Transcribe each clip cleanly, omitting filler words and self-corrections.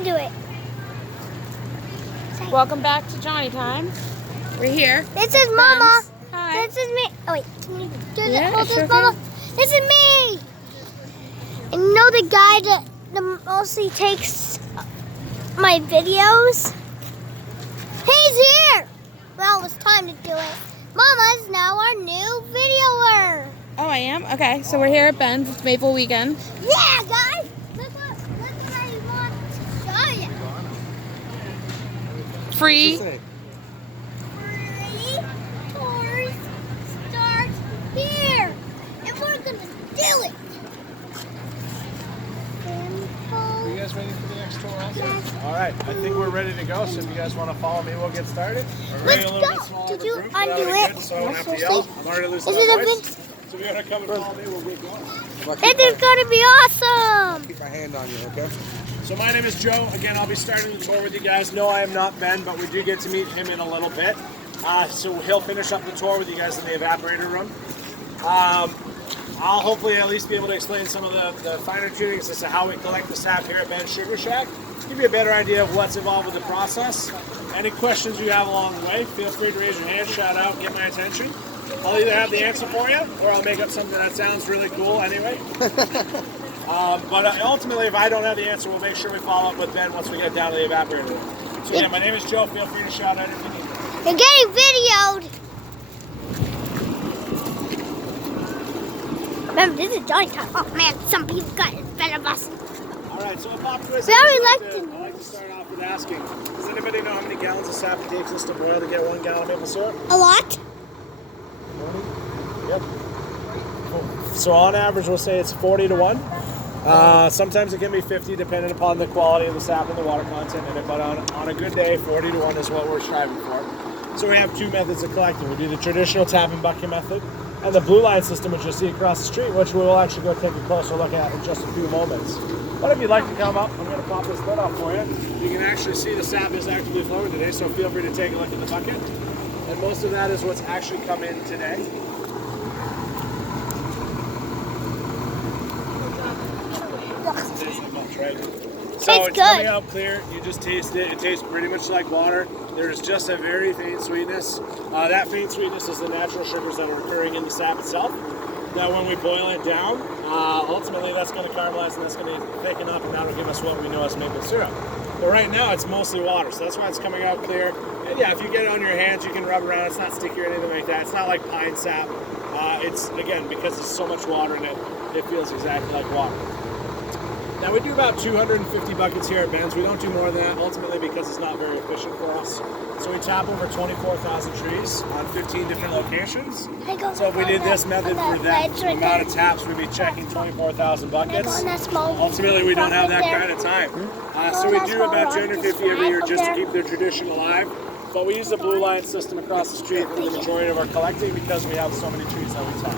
I'll do it. Welcome back to Jonny time. We're here. This is Mama. Hi. This is me. Oh wait, can you do Yeah, hold sure this, Mama? This is me. And you know the guy that mostly takes my videos? He's here. Well, it's time to do it. Mama's now our new videoer. Oh, I am? Okay, so we're here at Ben's. It's Maple Weekend. Yeah, guys. Look what I want to show you. Free. Free tours start here. And we're going to do it. Are you guys ready for the next tour also? Yes. All right, I think we're ready to go. So if you guys want to follow me, we'll get started. We're Let's running a little bit go. smaller Did of a you group, but undo that'll be it? good, so I won't have to Let's yell. see. I'm already losing Is my it a voice. bit? So if you're going to come and follow me, we'll get going. This is going to be awesome. Keep my hand on you, okay? So my name is Joe. Again, I'll be starting the tour with you guys. No, I am not Ben, but we do get to meet him in a little bit. So he'll finish up the tour with you guys in the evaporator room. I'll hopefully at least be able to explain some of the finer tunings as to how we collect the sap here at Ben's Sugar Shack. Give you a better idea of what's involved with the process. Any questions you have along the way, feel free to raise your hand, shout out, get my attention. I'll either have the answer for you, or I'll make up something that sounds really cool anyway. But ultimately, if I don't have the answer, we'll make sure we follow up with Ben once we get down to the evaporator room. So yeah, my name is Joe. Feel free to shout out if you need me. You're getting videoed. Remember, this is Jonny time. Oh man, some people got it better of us. All right, so a pop quiz. Very I'd like elected. to start off with asking, does anybody know how many gallons of sap it takes us to boil to get 1 gallon of maple syrup? A lot? Yep. So on average, we'll say it's 40 to 1. Sometimes it can be 50, depending upon the quality of the sap and the water content in it. But on a good day, 40 to 1 is what we're striving for. So we have two methods of collecting. We do the traditional tap and bucket method, and the blue line system, which you'll see across the street, which we will actually go take a closer look at in just a few moments. But if you'd like to come up, I'm going to pop this lid off for you. You can actually see the sap is actively flowing today, so feel free to take a look at the bucket. And most of that is what's actually come in today. Right? So it's coming out clear. You just taste it. It tastes pretty much like water. There's just a very faint sweetness. That faint sweetness is the natural sugars that are occurring in the sap itself. Now when we boil it down, ultimately that's going to caramelize and that's going to thicken up, and that'll give us what we know as maple syrup. But right now it's mostly water, so that's why it's coming out clear. And yeah, if you get it on your hands, you can rub around. It's not sticky or anything like that. It's not like pine sap. It's, again, because there's so much water in it, it feels exactly like water. Now we do about 250 buckets here at Ben's. We don't do more than that, ultimately because it's not very efficient for us. So we tap over 24,000 trees on 15 different locations. So if we did this method for that amount of taps, we'd be checking 24,000 buckets. Ultimately, we don't have that kind of time. So we do about 250 every year just to keep the tradition alive. But we use the blue line system across the street for the majority of our collecting because we have so many trees that we tap.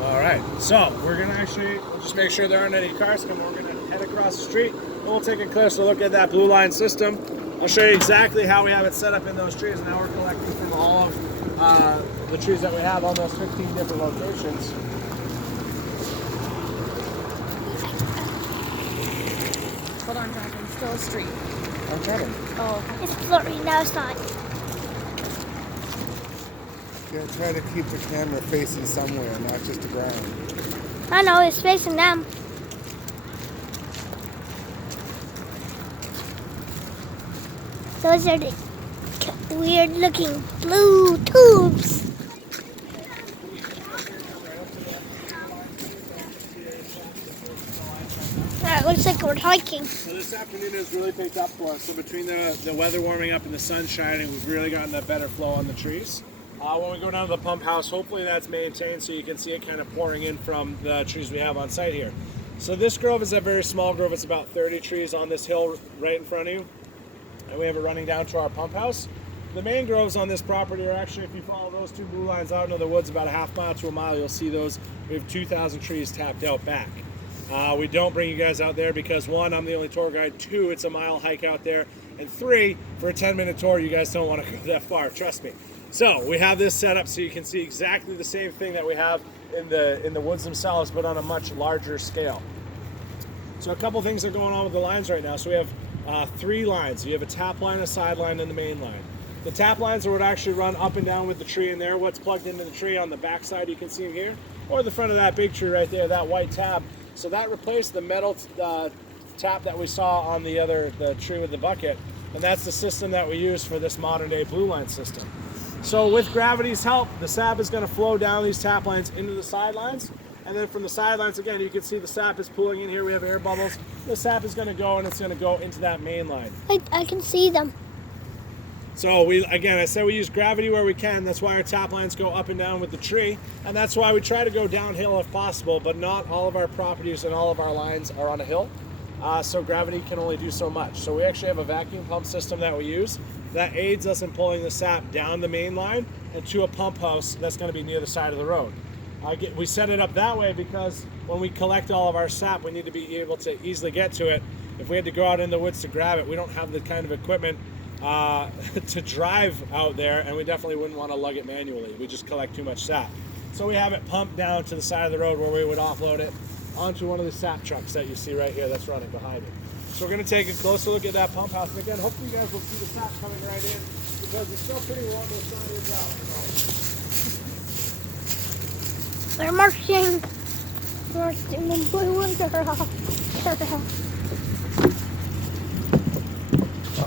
Alright, so we're going to we'll just make sure there aren't any cars coming. We're going to head across the street and we'll take a closer look at that blue line system. I'll show you exactly how we have it set up in those trees and how we're collecting from all of the trees that we have on those 15 different locations. Hold on, Jonathan. It's still a street. I'm coming. Oh, It's blurry. No, it's not. Yeah, try to keep the camera facing somewhere, not just the ground. I know, it's facing them. Those are the weird looking blue tubes. It looks like we're hiking. So this afternoon has really picked up for us. So between the weather warming up and the sun shining, we've really gotten a better flow on the trees. When we go down to the pump house, hopefully that's maintained so you can see it kind of pouring in from the trees we have on site here. So this grove is a very small grove. It's about 30 trees on this hill right in front of you. And we have it running down to our pump house. The main groves on this property are actually, if you follow those two blue lines out into the woods about a half mile to a mile, you'll see those. We have 2,000 trees tapped out back. We don't bring you guys out there because one, I'm the only tour guide. Two, it's a mile hike out there. And 3, for a 10-minute tour, you guys don't want to go that far, trust me. So we have this set up so you can see exactly the same thing that we have in the woods themselves, but on a much larger scale. So a couple things are going on with the lines right now. So we have 3 lines. You have a tap line, a side line, and the main line. The tap lines are what actually run up and down with the tree in there. What's plugged into the tree on the back side, you can see here, or the front of that big tree right there, that white tab. So that replaced the metal tap that we saw on the tree with the bucket, and that's the system that we use for this modern day blue line system. So with gravity's help, the sap is going to flow down these tap lines into the sidelines, and then from the sidelines, again, you can see the sap is pooling in here. We have air bubbles. The sap is going to go, and it's going to go into that main line. I can see them. So I said we use gravity where we can. That's why our tap lines go up and down with the tree, and that's why we try to go downhill if possible, but not all of our properties and all of our lines are on a hill. So gravity can only do so much. So we actually have a vacuum pump system that we use that aids us in pulling the sap down the main line and to a pump house that's going to be near the side of the road. We set it up that way because when we collect all of our sap, we need to be able to easily get to it. If we had to go out in the woods to grab it, we don't have the kind of equipment to drive out there, and we definitely wouldn't want to lug it manually. We just collect too much sap. So we have it pumped down to the side of the road where we would offload it onto one of the sap trucks that you see right here that's running behind it. So we're going to take a closer look at that pump house. And again, hopefully you guys will see the sap coming right in because it's still pretty warm to the sun is out. They're marching the blue girl.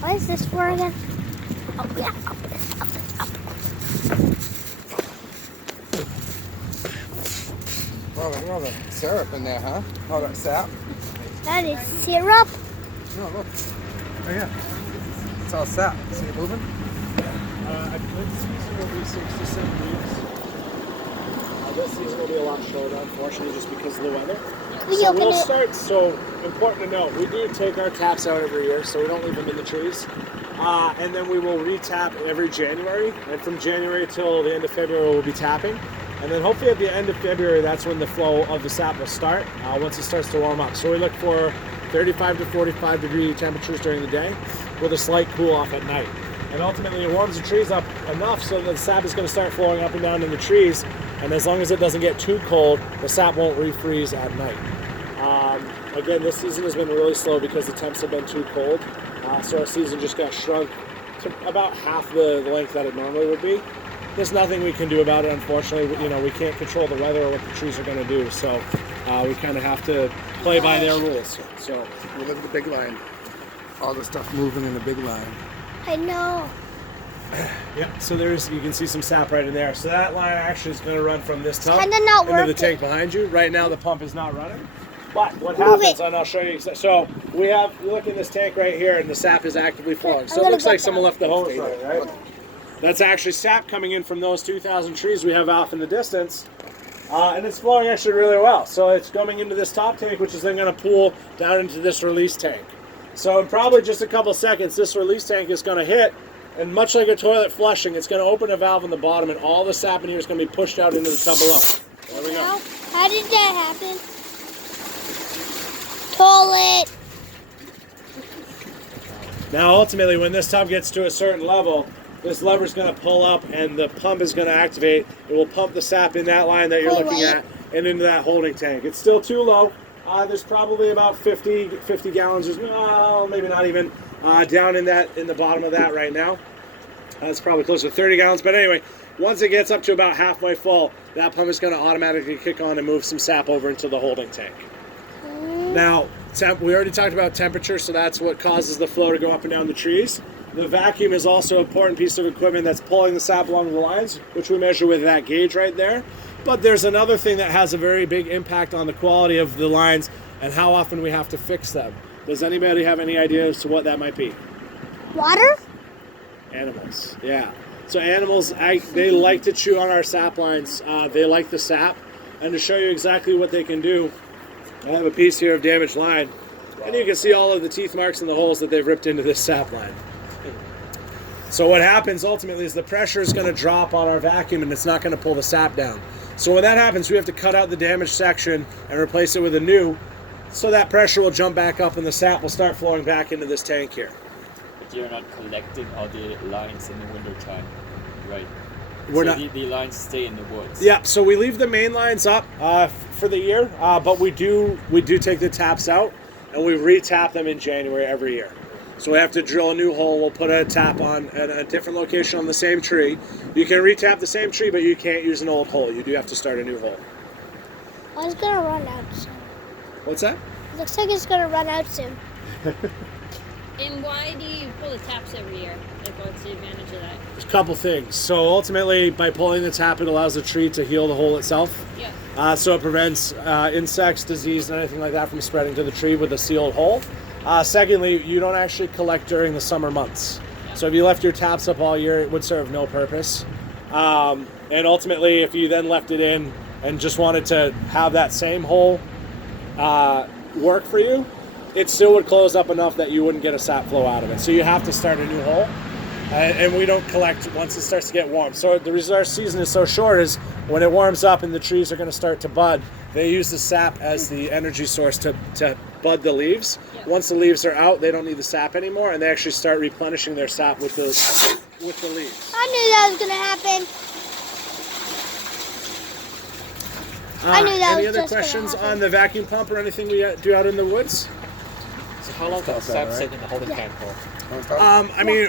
Why is this for again? Oh yeah, up. Oh, there's all the syrup in there, huh? All that sap. That is syrup. No, look. Oh, yeah. It's all sap. See it moving? I believe the season will be 6 to 7 weeks. This season will be a lot shorter, unfortunately, just because of the weather. So important to note, we do take our taps out every year, so we don't leave them in the trees. And then we will re-tap every January, and from January till the end of February we'll be tapping. And then hopefully at the end of February, that's when the flow of the sap will start, once it starts to warm up. So we look for 35 to 45 degree temperatures during the day with a slight cool off at night. And ultimately it warms the trees up enough so that the sap is going to start flowing up and down in the trees. And as long as it doesn't get too cold, the sap won't refreeze at night. Again, this season has been really slow because the temps have been too cold. So our season just got shrunk to about half the length that it normally would be. There's nothing we can do about it, unfortunately. You know, we can't control the weather or what the trees are going to do. So we kind of have to play by their rules. So we live in the big line. All the stuff moving in the big line. I know. Yeah, so you can see some sap right in there. So that line actually is going to run from this tub Kinda not into the working. tank behind you. Right now the pump is not running. But what happens, and I'll show you. So you look in this tank right here, and the sap is actively flowing. So it looks like someone left the hose running, right? That's actually sap coming in from those 2,000 trees we have off in the distance. And it's flowing actually really well. So it's coming into this top tank, which is then going to pool down into this release tank. So in probably just a couple seconds, this release tank is going to hit, and much like a toilet flushing, it's going to open a valve on the bottom, and all the sap in here is going to be pushed out into the tub below. There we go. How did that happen? Toilet. Now ultimately, when this tub gets to a certain level, this lever is going to pull up and the pump is going to activate. It will pump the sap in that line that you're looking at and into that holding tank. It's still too low. There's probably about 50 gallons, maybe not even, down in the bottom of that right now. It's probably close to 30 gallons. But anyway, once it gets up to about halfway full, that pump is going to automatically kick on and move some sap over into the holding tank. Now, we already talked about temperature, so that's what causes the flow to go up and down the trees. The vacuum is also an important piece of equipment that's pulling the sap along the lines, which we measure with that gauge right there. But there's another thing that has a very big impact on the quality of the lines and how often we have to fix them. Does anybody have any idea as to what that might be? Water? Animals, yeah. So animals, they like to chew on our sap lines. They like the sap. And to show you exactly what they can do, I have a piece here of damaged line. And you can see all of the teeth marks and the holes that they've ripped into this sap line. So what happens ultimately is the pressure is going to drop on our vacuum and it's not going to pull the sap down. So when that happens, we have to cut out the damaged section and replace it with a new, so that pressure will jump back up and the sap will start flowing back into this tank here. you're not collecting all the lines in the winter time, right? We're so not. the lines stay in the woods. Yeah, so we leave the main lines up for the year, but we do take the taps out and we re-tap them in January every year. So we have to drill a new hole. We'll put a tap on at a different location on the same tree. You can re-tap the same tree, but you can't use an old hole. You do have to start a new hole. Oh, it's gonna run out soon. What's that? It looks like it's gonna run out soon. And why do you pull the taps every year? Like, what's the advantage of that? There's a couple things. So ultimately, by pulling the tap, it allows the tree to heal the hole itself. Yeah. So it prevents insects, disease, and anything like that from spreading to the tree with a sealed hole. Secondly, you don't actually collect during the summer months. So if you left your taps up all year, it would serve no purpose. And ultimately, if you then left it in and just wanted to have that same hole work for you, it still would close up enough that you wouldn't get a sap flow out of it. So you have to start a new hole. And we don't collect once it starts to get warm. So the reason our season is so short is when it warms up and the trees are going to start to bud, they use the sap as the energy source to bud the leaves. Yeah. Once the leaves are out, they don't need the sap anymore, and they actually start replenishing their sap with the leaves. I knew that was gonna happen. I knew that Any was other just gonna questions happen. on the vacuum pump or anything we do out in the woods? So how long does Stop that, sap right? sit in the holding tank for? I mean,